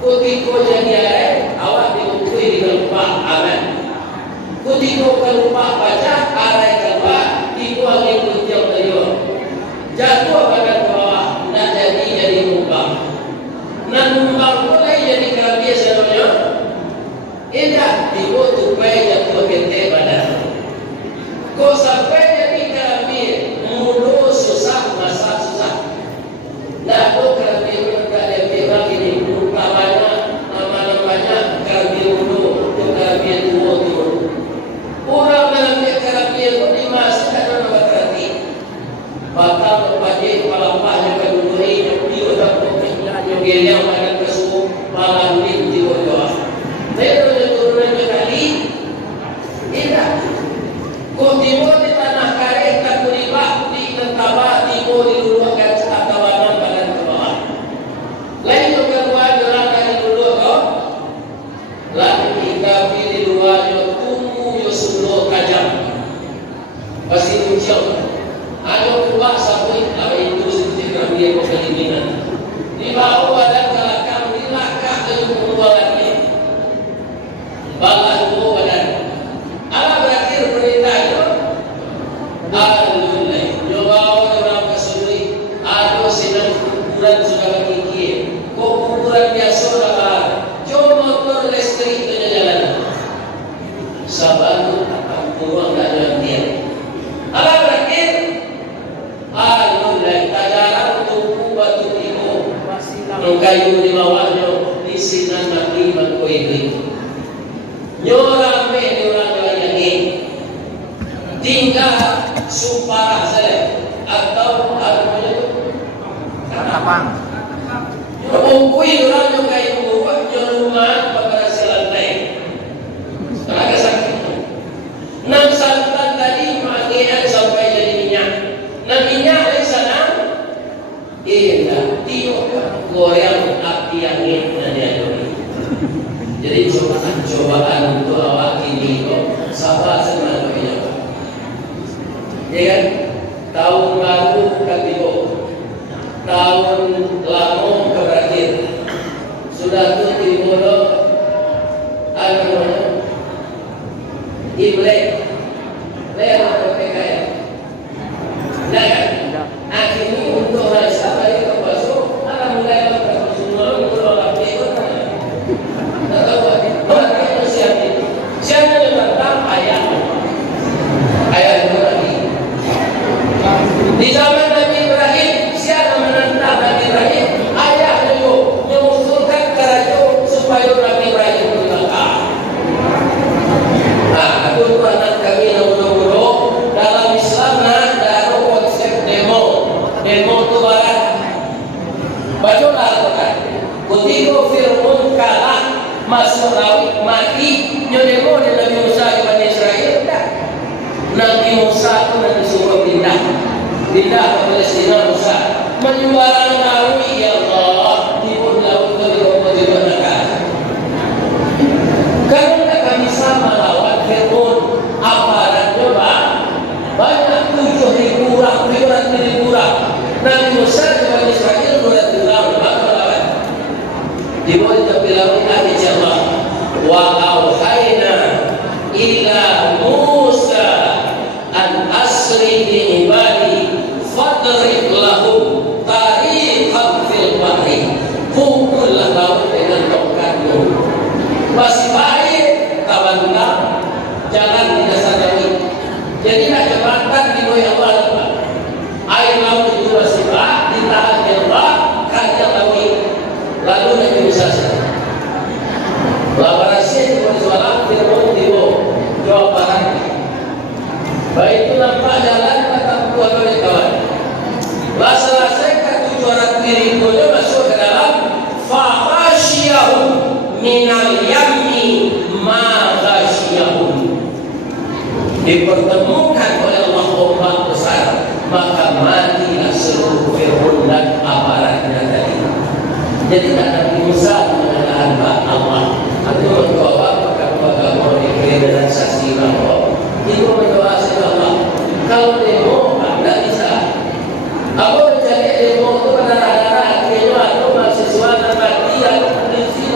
Kutiko jadi air, awak diukui di kelupak aman. Kutiko kelupak baca, arai kelupak, dibuang di kutiau beliau. Jatuh badan ke bawah, nak jadi numpang. Nak numpang pula jadi kerabia semuanya. Indah, dibuat tupai jatuh kente badan. Kau sampai jadi kerabia, mulut susah, masak susah. Nak kau kerabia berdekat lebih lagi ni. Namanya kerabia mulut, kerabia tua tu. Orang dalam kerabia tu di masa ada nama kerabia. Batang padi palapahnya kedului dia dah pokoknya dia akan kesuh malam ini di bawah. Lalu turunnya kali indah. Kau timbul di tanah karet tak beribah di tentaba timbul di luarkan tawanan badan ke bawah. Lain kedua orang dari dulu kau. Lagi kami di luarnya tunggu yosulo kajam. Pasti muncul. Ada pula satu apa itu seperti kerabia kepemimpinan. Di bawah badan kalakam di lakak dari pembuat lagi. Balas bawah badan. Apa berakhir perintah itu? Alhamdulillah. Nyoba orang kesuri. Ada sedang kuburan sudah kiki. Kok kuburan biasa dah. Jom motor listrik itu jalan. Sabar tu akan pulang tak jalan dia. Apa berakhir? Alhamdulillah, tajaran untuk batu timo kayu di bawahnya di sinan nabi bangko ini nyorame di orang yang ini tinggal sumpah saya atau apa itu kapang ungkui orang yang kayu buat nyoruman pada silantai agak sakit nang santan tadi makian sampai jadi minyak. Nah minyak di sana, indah, tiup goyang api angin dan diadui. Jadi cobaan untuk awak ini kok sabar senang minyak. Ya kan? Tahun baru kan tiba, tahun lama berakhir. Sudah tu tiba dah, apa namanya? Imlek, lewat PKM. Nah kan? Akhirnya untuk orang sabar yang masuk, akan mulai berkata semua orang berikut. Tak tahu apa itu siapa itu. Siapa yang datang ayah itu lagi. Di zaman Nabi Ibrahim, siapa menentang Nabi Ibrahim? Ayah itu yang mengusulkan kerajaan supaya Nabi Ibrahim bertangkap. Nah, aku itu anak kami yang muda-muda dalam Islam ada konsep demo tu barat. Bacalah Al-Quran. Kutiku Fir'aun kalah masuk laut mati. Nyodemo di Nabi Musa di Bani Israel tak. Nabi Musa tu Nabi suruh pindah ke Palestina. Musa menyuarakan laut ya Allah di pun laut ke di mana karena kami sama lawan Fir'aun aparatnya banyak 7.000 orang. Nabi Musa di Bani Israel 200 tahun lawan. Di bawah bilang ayat Allah wa auhayna ila Musa an asri bi ibadi fadrib lahum tariqan fil bahri. Pukullah laut dengan tongkatmu. Masih baik tabantang jangan didasari. Jadi nak jembatan di bawah Allah. Air laut itu masih baik ditahan Allah kerja laut. Lalu Nabi Musa labarasi berjualan Fir'aun di bawah Jawa Barat. Baik itu nampak jalan kata buat oleh kawan. Selesai ke 700.000 masuk ke dalam fahasyiyahu minal yammi ma ghasyiyahu. Dipertemukan oleh Allah ombak besar, maka matilah seluruh Fir'aun dan aparatnya tadi. Jadi tak ada Musa mengenal Allah. Aku berdoa maka agama diberi dengan saksi bahwa itu berdoa kepada Allah. Kalau demo tidak bisa. Apa menjadi demo itu pada darah akhirnya atau mahasiswa dan mati atau polisi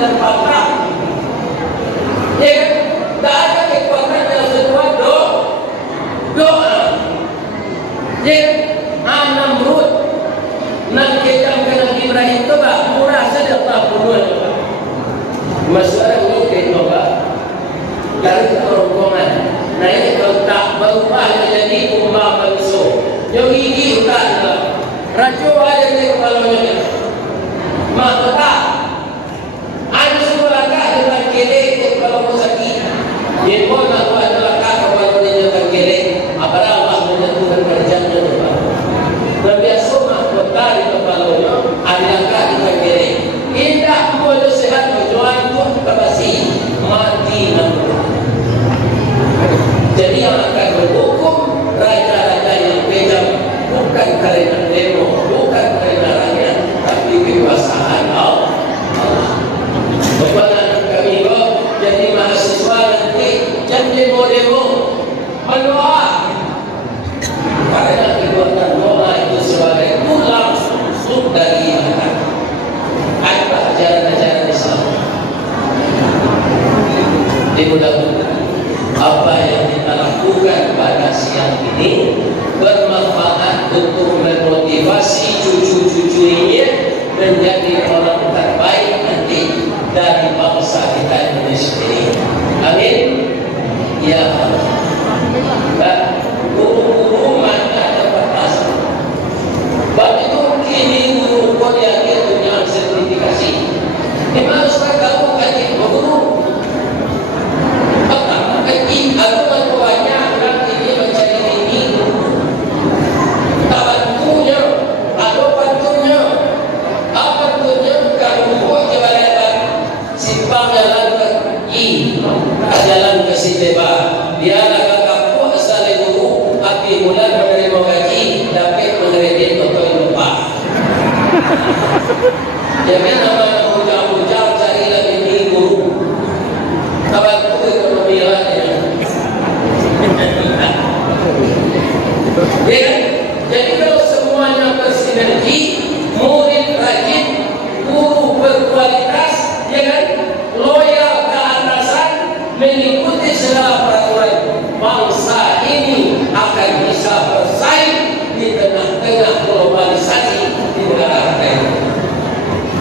Masalah ini kenapa? Dari kerongkongan. Nah ini kalau tak berubah menjadi umat manusia. Yang ini tak ada. Raja ada di kepalanya. Maka tak. Ada semua langkah dengan kelek kalau mau sakit. Yang pun aku ada langkah kalau dia dengan kelek. Apabila Allah menentukan kerjanya itu. Dan biasa mahkota di kepalanya ada langkah dengan kelek. Indah boleh sehat berjuang pun terbasi mati namun. Jadi yang akan berhukum raja-raja yang kejam bukan kerana demo, bukan kerana rakyat, tapi kekuasaan Allah. Kepada kami jadi mahasiswa nanti jangan demo-demo, berdoa. Karena kekuatan doa itu sebagai tulang rusuk dari iman. Apa ajaran-ajaran Islam? Mudah-mudahan apa yang kita lakukan pada siang ini bermanfaat untuk memotivasi cucu-cucu ini menjadi orang terbaik nanti dari bangsa kita Indonesia ini. Amin. Ya Allah. Dan guru-guru mana dapat asal. Begitu kini guru kuliah dia punya sertifikasi. Memang harus tahu kaji guru. Aku banyak orang ini mencari ini. Tak bantunya, ada bantunya. Apa bantunya? Kalau buat jabatan simpang jalan ke I, jalan ke Siteba. Dia nak kampung asal guru, api bulan menerima gaji, dapat menerima atau lupa. Jangan nama hujang-hujang cari lagi ni guru. Tak bantu ekonomi lainnya. Ya, jadi kalau semuanya bersinergi, murid rajin, guru berkualitas, ya kan, loyal ke atasan, mengikuti segala peraturan, bangsa ini akan bisa bersaing di tengah-tengah globalisasi di negara kita ini.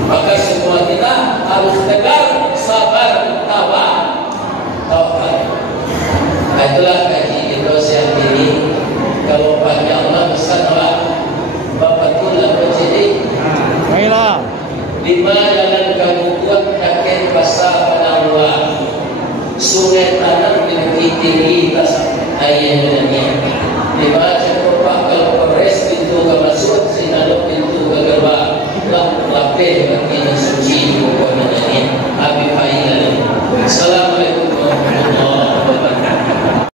Maka semua kita harus tegar, sabar, tabah, tawakal. Itulah kaji Indonesia ini. Kalau panjang lah besar lah. Bapak tu lah berjadi. Baiklah. 5 jalan kamu buat kakek basah pada luar. Sungai tanam yang tinggi atas air dunia. 5